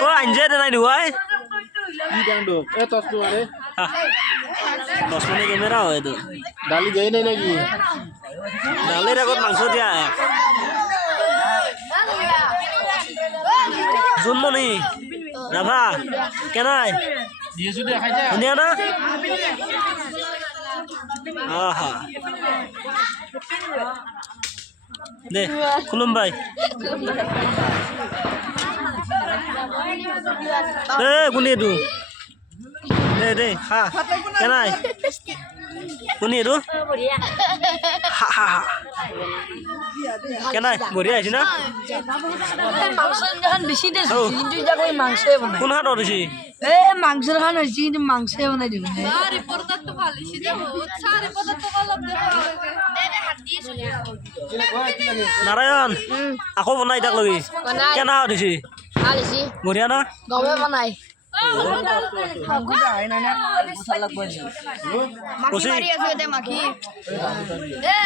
Có anh chết đây được ấy. Đi đang được. Ê tos tuh ada. Tos mana kamera हो itu. Dali gay na lagi. Dali rekod মাংস দিয়া. Zoom নি. Rafa. Kenai. Dia sudah aja. Ini ana? Aha. Deh, kulum bay. Deh, kuni itu. Deh, ha. Kenai. Kuni itu? Ha ha ha. Kenai, বঢ়িয়া আছে না? মাংস যখন বেশি দেশ কিন্তু যা কই মাংসে বানাই কোন হাট হইছে? এ মাংসের খান হইছে কিন্তু মাংসে বানাই দিব আরে পর্দা তো ভালো ছিল সারে পর্দা তো ভালো দেখো দে হাত দিয়ে নারায়ণ আকৌ বনাই তাক লগি কেনা হইছে? আলিছি বঢ়িয়া না? গবে বানাই কসি মারি আছে দে মাখি দে